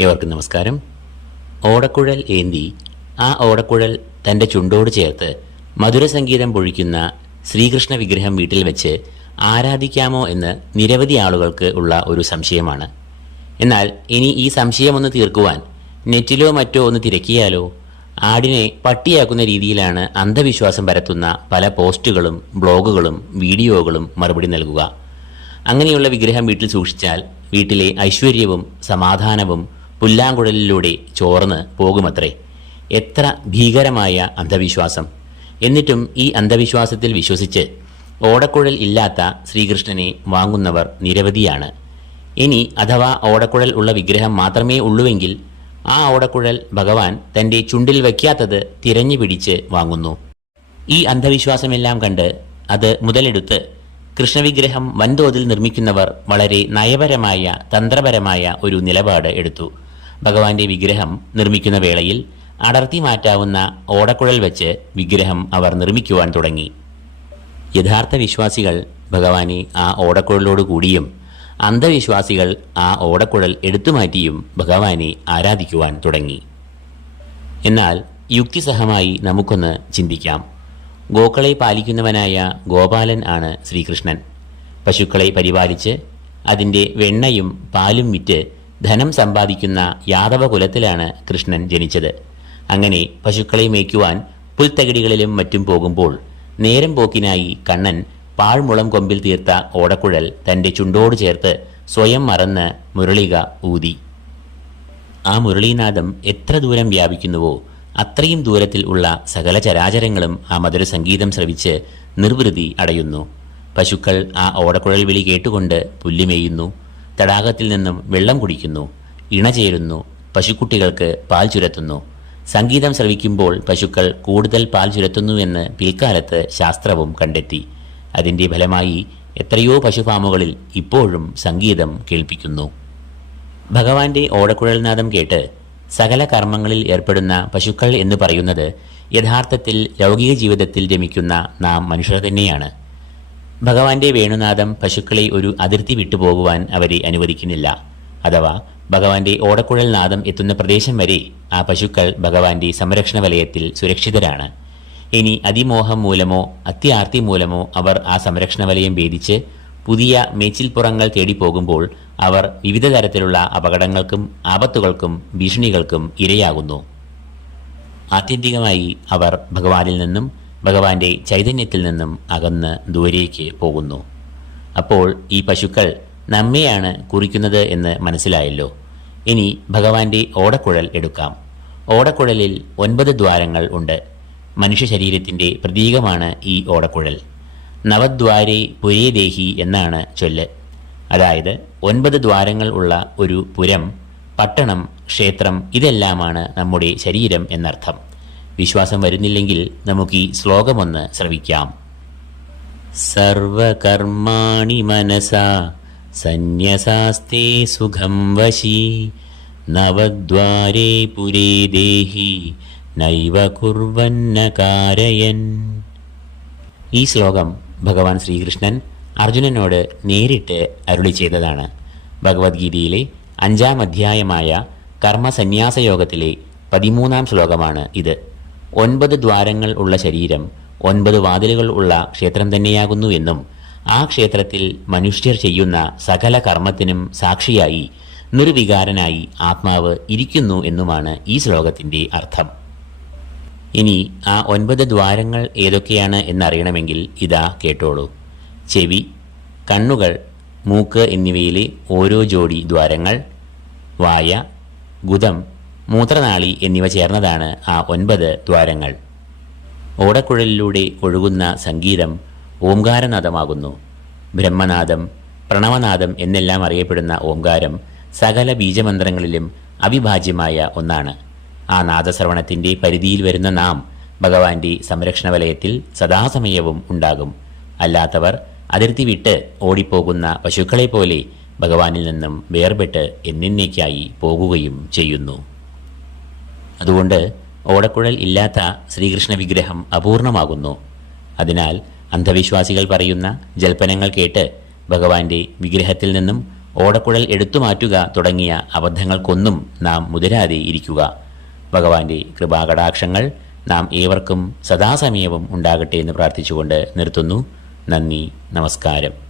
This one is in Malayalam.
ഏവർക്കും നമസ്കാരം. ഓടക്കുഴൽ ഏന്തി ആ ഓടക്കുഴൽ തന്റെ ചുണ്ടോട് ചേർത്ത് മധുര സംഗീതം പൊഴിക്കുന്ന ശ്രീകൃഷ്ണ വിഗ്രഹം വീട്ടിൽ വെച്ച് ആരാധിക്കാമോ എന്ന് നിരവധി ആളുകൾക്ക് ഉള്ള ഒരു സംശയമാണ്. എന്നാൽ ഇനി ഈ സംശയമൊന്ന് തീർക്കുവാൻ നെറ്റിലോ മറ്റോ ഒന്ന് തിരക്കിയാലോ? ആടിനെ പട്ടിയാക്കുന്ന രീതിയിലാണ് അന്ധവിശ്വാസം പരത്തുന്ന പല പോസ്റ്റുകളും ബ്ലോഗുകളും വീഡിയോകളും മറുപടി നൽകുക. അങ്ങനെയുള്ള വിഗ്രഹം വീട്ടിൽ സൂക്ഷിച്ചാൽ വീട്ടിലെ ഐശ്വര്യവും സമാധാനവും പുല്ലാങ്കുഴലിലൂടെ ചോർന്ന് പോകുമത്രേ. എത്ര ഭീകരമായ അന്ധവിശ്വാസം. എന്നിട്ടും ഈ അന്ധവിശ്വാസത്തിൽ വിശ്വസിച്ച് ഓടക്കുഴൽ ഇല്ലാത്ത ശ്രീകൃഷ്ണനെ വാങ്ങുന്നവർ നിരവധിയാണ്. ഇനി അഥവാ ഓടക്കുഴൽ ഉള്ള വിഗ്രഹം മാത്രമേ ഉള്ളൂവെങ്കിൽ ആ ഓടക്കുഴൽ ഭഗവാൻ തന്റെ ചുണ്ടിൽ വയ്ക്കാത്തത് തിരഞ്ഞു പിടിച്ച് വാങ്ങുന്നു. ഈ അന്ധവിശ്വാസമെല്ലാം കണ്ട് അത് മുതലെടുത്ത് കൃഷ്ണവിഗ്രഹം വൻതോതിൽ നിർമ്മിക്കുന്നവർ വളരെ നയപരമായ തന്ത്രപരമായ ഒരു നിലപാട് എടുത്തു. ഭഗവാന്റെ വിഗ്രഹം നിർമ്മിക്കുന്ന വേളയിൽ അടർത്തി മാറ്റാവുന്ന ഓടക്കുഴൽ വെച്ച് വിഗ്രഹം അവർ നിർമ്മിക്കുവാൻ തുടങ്ങി. യഥാർത്ഥ വിശ്വാസികൾ ഭഗവാനെ ആ ഓടക്കുഴലോട് കൂടിയും അന്ധവിശ്വാസികൾ ആ ഓടക്കുഴൽ എടുത്തുമാറ്റിയും ഭഗവാനെ ആരാധിക്കുവാൻ തുടങ്ങി. എന്നാൽ യുക്തിസഹമായി നമുക്കൊന്ന് ചിന്തിക്കാം. ഗോക്കളെ പാലിക്കുന്നവനായ ഗോപാലൻ ആണ് ശ്രീകൃഷ്ണൻ. പശുക്കളെ പരിപാലിച്ച് അതിന്റെ വെണ്ണയും പാലും വിറ്റ് ധനം സമ്പാദിക്കുന്ന യാദവ കുലത്തിലാണ് കൃഷ്ണൻ ജനിച്ചത്. അങ്ങനെ പശുക്കളെ മേയ്ക്കുവാൻ പുൽത്തകിടികളിലും മറ്റും പോകുമ്പോൾ നേരം പോക്കിനായി കണ്ണൻ പാഴ്മുളം കൊമ്പിൽ തീർത്ത ഓടക്കുഴൽ തന്റെ ചുണ്ടോട് ചേർത്ത് സ്വയം മറന്ന് മുരളിക ഊതി. ആ മുരളീനാദം എത്ര ദൂരം വ്യാപിക്കുന്നുവോ അത്രയും ദൂരത്തിൽ ഉള്ള സകല ചരാചരങ്ങളും ആ മധുര സംഗീതം ശ്രവിച്ച് നിർവൃതി അടയുന്നു. പശുക്കൾ ആ ഓടക്കുഴൽ വിളി കേട്ടുകൊണ്ട് പുല്ലുമേയുന്നു തടാകത്തിൽ നിന്നും വെള്ളം കുടിക്കുന്നു ഇണചേരുന്നു പശുക്കുട്ടികൾക്ക് പാൽ ചുരത്തുന്നു. സംഗീതം ശ്രവിക്കുമ്പോൾ പശുക്കൾ കൂടുതൽ പാൽ ചുരത്തുന്നുവെന്ന് പിൽക്കാലത്ത് ശാസ്ത്രവും കണ്ടെത്തി. അതിന്റെ ഫലമായി എത്രയോ പശുഫാമുകളിൽ ഇപ്പോഴും സംഗീതം കേൾപ്പിക്കുന്നു. ഭഗവാന്റെ ഓടക്കുഴൽനാദം കേട്ട് സകല കർമ്മങ്ങളിൽ ഏർപ്പെടുന്ന പശുക്കൾ എന്ന് പറയുന്നത് യഥാർത്ഥത്തിൽ ലൗകിക ജീവിതത്തിൽ രമിക്കുന്ന നാം മനുഷ്യർ തന്നെയാണ്. ഭഗവാന്റെ വേണുനാഥം പശുക്കളെ ഒരു അതിർത്തി വിട്ടുപോകുവാൻ അവരെ അനുവദിക്കുന്നില്ല. അഥവാ ഭഗവാന്റെ ഓടക്കുഴൽ നാദം എത്തുന്ന പ്രദേശം വരെ ആ പശുക്കൾ ഭഗവാന്റെ സംരക്ഷണ വലയത്തിൽ സുരക്ഷിതരാണ്. ഇനി അതിമോഹം മൂലമോ അത്യാർത്തി മൂലമോ അവർ ആ സംരക്ഷണ വലയം ഭേദിച്ച് പുതിയ മേച്ചിൽപ്പുറങ്ങൾ തേടി പോകുമ്പോൾ അവർ വിവിധ തരത്തിലുള്ള അപകടങ്ങൾക്കും ആപത്തുകൾക്കും ഭീഷണികൾക്കും ഇരയാകുന്നു. ആത്യന്തികമായി അവർ ഭഗവാനിൽ നിന്നും ഭഗവാന്റെ ചൈതന്യത്തിൽ നിന്നും അകന്ന് ദൂരേക്ക് പോകുന്നു. അപ്പോൾ ഈ പശുക്കൾ നമ്മെയാണ് കുറിക്കുന്നത് എന്ന് മനസ്സിലായല്ലോ. ഇനി ഭഗവാന്റെ ഓടക്കുഴൽ എടുക്കാം. ഓടക്കുഴലിൽ ഒൻപത് ദ്വാരങ്ങൾ ഉണ്ട്. മനുഷ്യ ശരീരത്തിന്റെ പ്രതീകമാണ് ഈ ഓടക്കുഴൽ. നവദ്വാരേ പുരേദേഹി എന്നാണ് ചൊല്ല്. അതായത് ഒൻപത് ദ്വാരങ്ങൾ ഉള്ള ഒരു പുരം പട്ടണം ക്ഷേത്രം ഇതെല്ലാമാണ് നമ്മുടെ ശരീരം എന്നർത്ഥം. വിശ്വാസം വരുന്നില്ലെങ്കിൽ നമുക്ക് ഈ ശ്ലോകമൊന്ന് ശ്രവിക്കാം. സർവകർമാണി മനസാ സന്യസാസ്തേ സുഖം വശി നവദ്വാരേ പുരേ ദേഹി നൈവ കുർവന്ന കാരയൻ. ഈ ശ്ലോകം ഭഗവാൻ ശ്രീകൃഷ്ണൻ അർജുനനോട് നേരിട്ട് അരുളി ചെയ്തതാണ്. ഭഗവത്ഗീതയിലെ അഞ്ചാം അധ്യായമായ കർമ്മസന്യാസയോഗത്തിലെ പതിമൂന്നാം ശ്ലോകമാണ് ഇത്. ഒൻപത് ദ്വാരങ്ങൾ ഉള്ള ശരീരം ഒൻപത് വാതിലുകൾ ഉള്ള ക്ഷേത്രം തന്നെയാകുന്നു എന്നും ആ ക്ഷേത്രത്തിൽ മനുഷ്യർ ചെയ്യുന്ന സകല കർമ്മത്തിനും സാക്ഷിയായി നിർവികാരനായി ആത്മാവ് ഇരിക്കുന്നു എന്നുമാണ് ഈ ശ്ലോകത്തിന്റെ അർത്ഥം. ഇനി ആ ഒൻപത് ദ്വാരങ്ങൾ ഏതൊക്കെയാണ് എന്നറിയണമെങ്കിൽ ഇതാ കേട്ടോളൂ. ചെവി കണ്ണുകൾ മൂക്ക് എന്നിവയിലെ ഓരോ ജോഡി ദ്വാരങ്ങൾ വായ ഗുദം മൂത്രനാളി എന്നിവ ചേർന്നതാണ് ആ ഒൻപത് ദ്വാരങ്ങൾ. ഓടക്കുഴലിലൂടെ ഒഴുകുന്ന സംഗീതം ഓംകാരനാദമാകുന്നു. ബ്രഹ്മനാദം പ്രണവനാദം എന്നെല്ലാം അറിയപ്പെടുന്ന ഓംകാരം സകല ബീജമന്ത്രങ്ങളിലും അവിഭാജ്യമായ ഒന്നാണ്. ആ നാദശ്രവണത്തിന്റെ പരിധിയിൽ വരുന്ന നാം ഭഗവാന്റെ സംരക്ഷണ വലയത്തിൽ സദാസമയവും ഉണ്ടാകും. അല്ലാത്തവർ അതിർത്തി വിട്ട് ഓടിപ്പോകുന്ന പശുക്കളെ പോലെ ഭഗവാനിൽ നിന്നും വേർപെട്ട് എന്നിന്നേക്കായി പോകുകയും ചെയ്യുന്നു. അതുകൊണ്ട് ഓടക്കുഴൽ ഇല്ലാത്ത ശ്രീകൃഷ്ണ വിഗ്രഹം അപൂർണമാകുന്നു. അതിനാൽ അന്ധവിശ്വാസികൾ പറയുന്ന ജൽപ്പനങ്ങൾ കേട്ട് ഭഗവാന്റെ വിഗ്രഹത്തിൽ നിന്നും ഓടക്കുഴൽ എടുത്തു മാറ്റുക തുടങ്ങിയ അബദ്ധങ്ങൾക്കൊന്നും നാം മുതിരാതെ ഇരിക്കുക. ഭഗവാന്റെ കൃപാകടാക്ഷങ്ങൾ നാം ഏവർക്കും സദാസമയവും ഉണ്ടാകട്ടെ എന്ന് പ്രാർത്ഥിച്ചുകൊണ്ട് നിർത്തുന്നു. നന്ദി നമസ്കാരം.